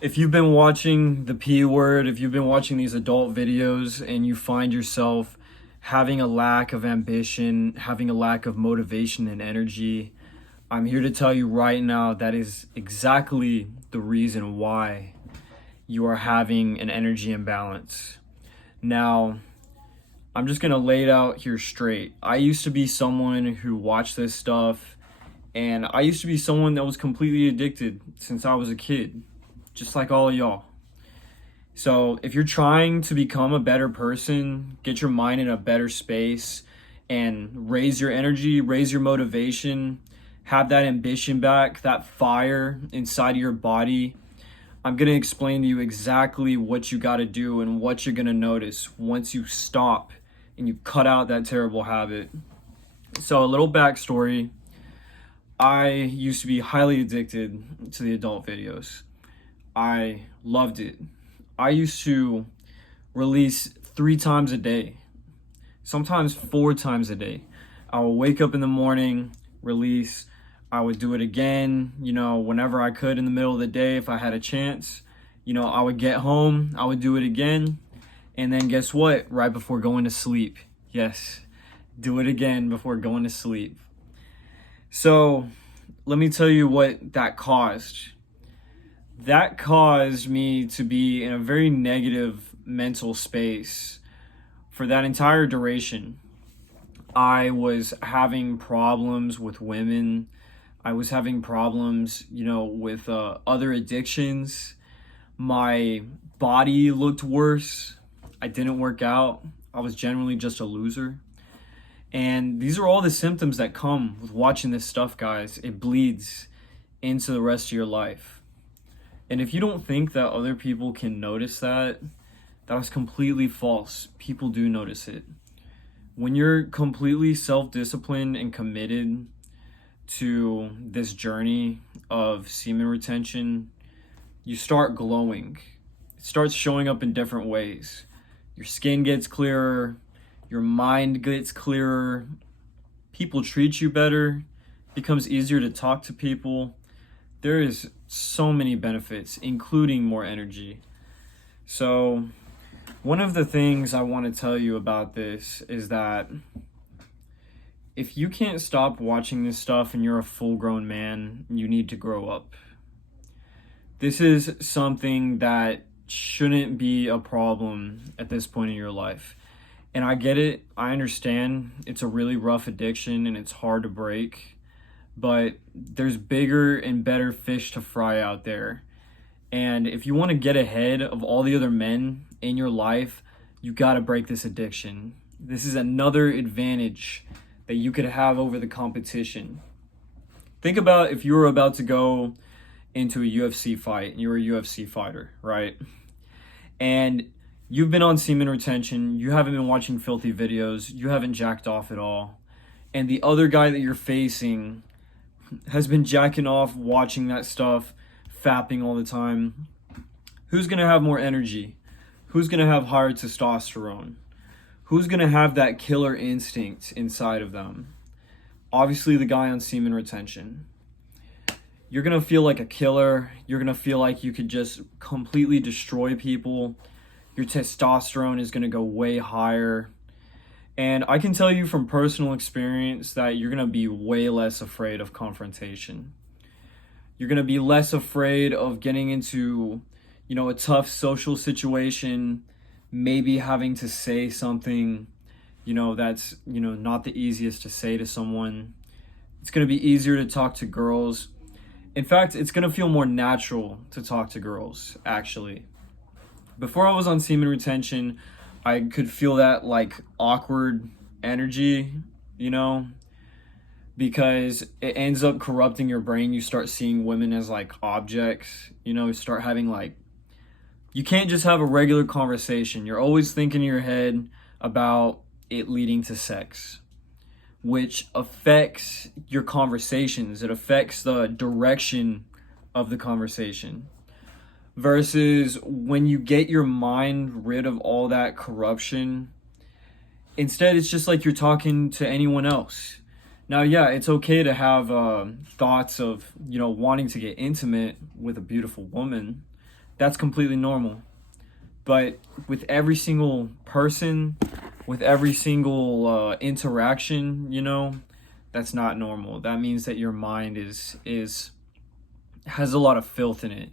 If you've been watching the P word, if you've been watching these adult videos and you find yourself having a lack of ambition, having a lack of motivation and energy, I'm here to tell you right now that is exactly the reason why you are having an energy imbalance. Now, I'm just going to lay it out here straight. I used to be someone who watched this stuff, and I used to be someone that was completely addicted since I was a kid, just like all of y'all. So if you're trying to become a better person, get your mind in a better space, and raise your energy, raise your motivation, have that ambition back, that fire inside of your body, I'm going to explain to you exactly what you got to do and what you're going to notice once you stop and you cut out that terrible habit. So a little backstory. I used to be highly addicted to the adult videos. I loved it. I used to release 3 times a day, sometimes 4 times a day. I would wake up in the morning, release. I would do it again, whenever I could in the middle of the day if I had a chance. I would get home, I would do it again. And then guess what? Right before going to sleep. Yes, do it again before going to sleep. So let me tell you what that caused. That caused me to be in a very negative mental space for that entire duration. I was having problems with women. I was having problems, with other addictions. My body looked worse. I didn't work out. I was generally just a loser. And these are all the symptoms that come with watching this stuff, guys. It bleeds into the rest of your life. And if you don't think that other people can notice that, that is completely false. People do notice it. When you're completely self-disciplined and committed to this journey of semen retention, you start glowing. It starts showing up in different ways. Your skin gets clearer, your mind gets clearer, people treat you better, it becomes easier to talk to people. There is so many benefits, including more energy. So, one of the things I want to tell you about this is that if you can't stop watching this stuff and you're a full-grown man, you need to grow up. This is something that shouldn't be a problem at this point in your life. And I get it. I understand. It's a really rough addiction and it's hard to break. But there's bigger and better fish to fry out there. And if you want to get ahead of all the other men in your life, you got to break this addiction. This is another advantage that you could have over the competition. Think about if you were about to go into a UFC fight and you're a UFC fighter, right? And you've been on semen retention, you haven't been watching filthy videos, you haven't jacked off at all. And the other guy that you're facing has been jacking off, watching that stuff, fapping all the time. Who's going to have more energy? Who's going to have higher testosterone? Who's going to have that killer instinct inside of them? Obviously, the guy on semen retention. You're going to feel like a killer. You're going to feel like you could just completely destroy people. Your testosterone is going to go way higher. And I can tell you from personal experience that you're going to be way less afraid of confrontation. You're going to be less afraid of getting into, a tough social situation, maybe having to say something, that's, not the easiest to say to someone. It's going to be easier to talk to girls. In fact, it's going to feel more natural to talk to girls, actually. Before I was on semen retention, I could feel that awkward energy, because it ends up corrupting your brain. You start seeing women as objects, you start having you can't just have a regular conversation. You're always thinking in your head about it leading to sex, which affects your conversations. It affects the direction of the conversation. Versus when you get your mind rid of all that corruption, instead it's just like you're talking to anyone else. Now, yeah, it's okay to have thoughts of, wanting to get intimate with a beautiful woman. That's completely normal. But with every single person, with every single interaction, that's not normal. That means that your mind is has a lot of filth in it,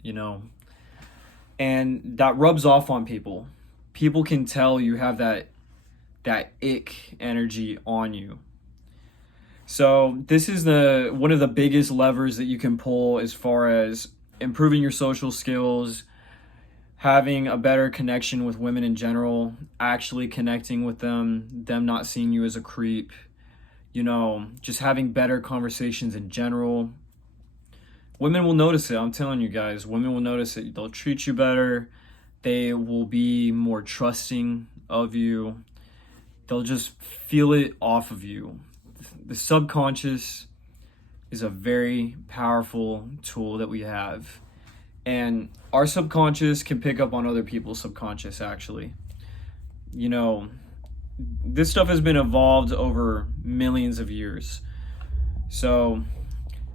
and that rubs off on people. People can tell you have that ick energy on you. So this is one of the biggest levers that you can pull as far as improving your social skills, having a better connection with women in general, actually connecting with them not seeing you as a creep, just having better conversations in general. Women will notice it. I'm telling you guys, women will notice it. They'll treat you better. They will be more trusting of you. They'll just feel it off of you. The subconscious is a very powerful tool that we have. And our subconscious can pick up on other people's subconscious, actually. This stuff has been evolved over millions of years. So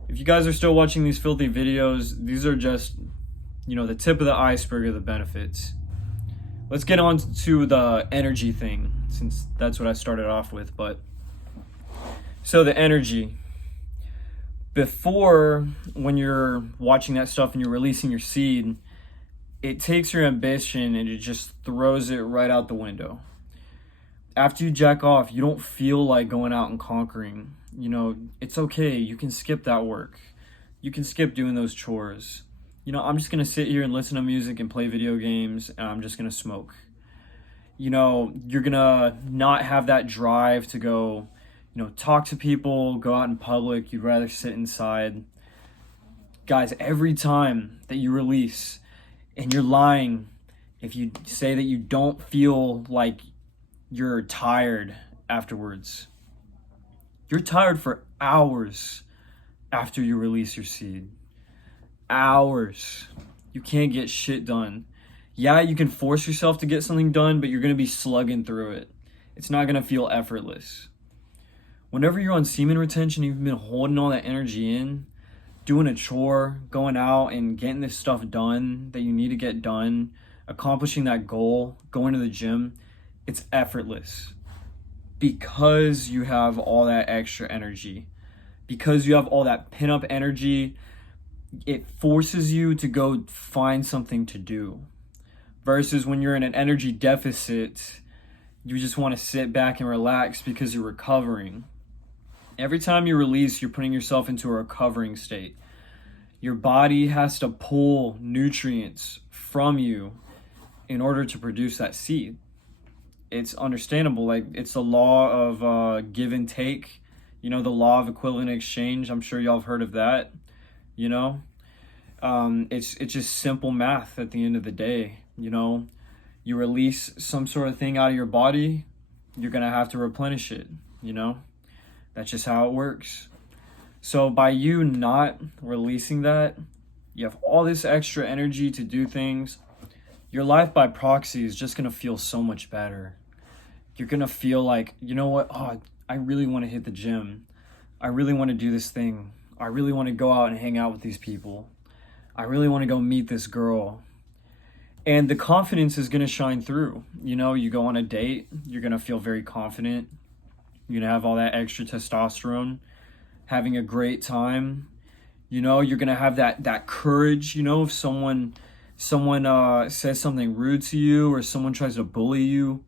if you guys are still watching these filthy videos, these are just, the tip of the iceberg of the benefits. Let's get on to the energy thing, since that's what I started off with. So the energy. Before, when you're watching that stuff and you're releasing your seed, it takes your ambition and it just throws it right out the window. After you jack off, you don't feel like going out and conquering. It's okay. You can skip that work. You can skip doing those chores. I'm just going to sit here and listen to music and play video games, and I'm just going to smoke. You're going to not have that drive to go, talk to people, go out in public. You'd rather sit inside. Guys, every time that you release, and you're lying if you say that you don't feel like you're tired afterwards. You're tired for hours after you release your seed. Hours. You can't get shit done. Yeah, you can force yourself to get something done, but you're going to be slugging through it. It's not going to feel effortless. Whenever you're on semen retention, you've been holding all that energy in, doing a chore, going out and getting this stuff done that you need to get done, accomplishing that goal, going to the gym, it's effortless. Because you have all that extra energy, because you have all that pin-up energy, it forces you to go find something to do. Versus when you're in an energy deficit, you just want to sit back and relax because you're recovering. Every time you release, you're putting yourself into a recovering state. Your body has to pull nutrients from you in order to produce that seed. It's understandable. Like, it's the law of give and take, the law of equivalent exchange. I'm sure y'all have heard of that. It's just simple math at the end of the day. You release some sort of thing out of your body, you're gonna have to replenish it. That's just how it works. So by you not releasing that, you have all this extra energy to do things. Your life by proxy is just gonna feel so much better. You're gonna feel like, you know what? Oh, I really want to hit the gym. I really want to do this thing. I really want to go out and hang out with these people. I really want to go meet this girl. And the confidence is going to shine through. You go on a date, you're going to feel very confident. You're going to have all that extra testosterone, having a great time. You're going to have that courage. If someone says something rude to you or someone tries to bully you,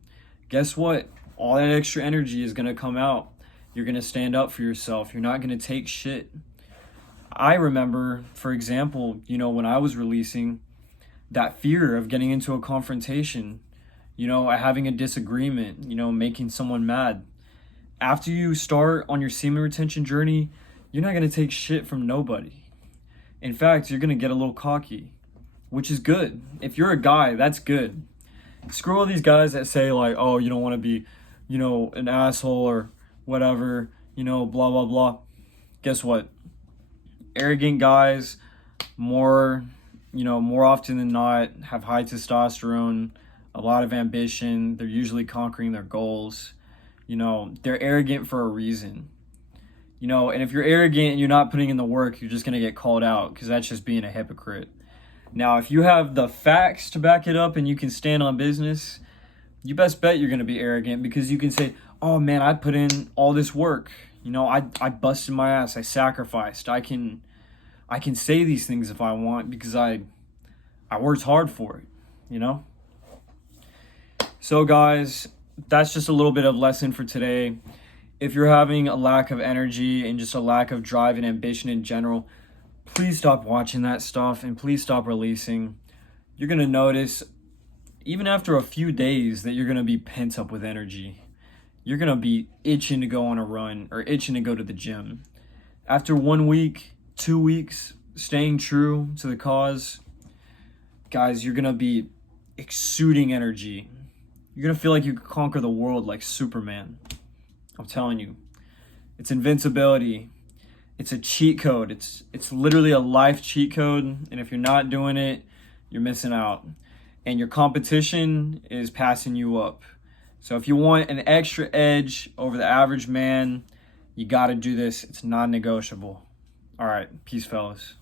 guess what? All that extra energy is going to come out. You're going to stand up for yourself. You're not going to take shit. I remember, for example, when I was releasing, that fear of getting into a confrontation, having a disagreement, making someone mad. After you start on your semen retention journey, you're not going to take shit from nobody. In fact, you're going to get a little cocky, which is good. If you're a guy, that's good. Screw all these guys that say like, oh, you don't want to be, an asshole or whatever, blah, blah, blah. Guess what? Arrogant guys, more often than not, have high testosterone, a lot of ambition. They're usually conquering their goals. They're arrogant for a reason. And if you're arrogant and you're not putting in the work, you're just going to get called out because that's just being a hypocrite. Now, if you have the facts to back it up and you can stand on business, you best bet you're going to be arrogant, because you can say, oh man, I put in all this work. You know, I busted my ass. I sacrificed. I can say these things if I want, because I worked hard for it, you know? So guys, that's just a little bit of lesson for today. If you're having a lack of energy and just a lack of drive and ambition in general, please stop watching that stuff and please stop releasing. You're going to notice, even after a few days, that you're going to be pent up with energy. You're going to be itching to go on a run or itching to go to the gym. After 1 week, 2 weeks, staying true to the cause, guys, you're going to be exuding energy. You're going to feel like you could conquer the world like Superman. I'm telling you. It's invincibility. It's a cheat code. It's literally a life cheat code. And if you're not doing it, you're missing out. And your competition is passing you up. So if you want an extra edge over the average man, you got to do this. It's non-negotiable. All right. Peace, fellas.